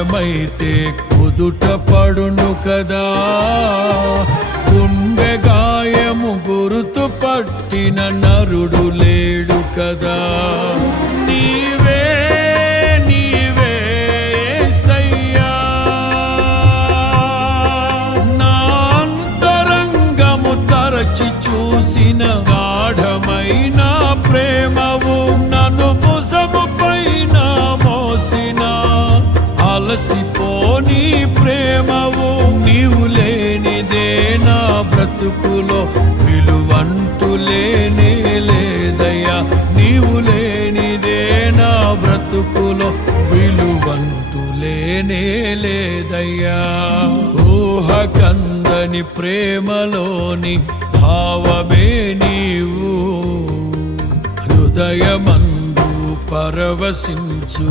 గాయమైతే కుదుట పడును కదా, గుండె గాయము గురుతు పట్టిన నరుడు లేడు కదా. నీవే నీవే యేసయ్యా, నా అంతరంగము తరచి చూసిన గాఢమైన ప్రేమవు, నన్ను భుజము పైన మోసిన అలసిపోని ప్రేమవు. నీవు లేనిదే నా బ్రతుకులో విలువంటూ లేనే లేదయ్యా, నీవు లేనిదే నా బ్రతుకులో విలువంటూ లేనే లేదయ్యా. ఊహకందని ప్రేమలోని భావమే నీవు, హృదయమందు పరవశించు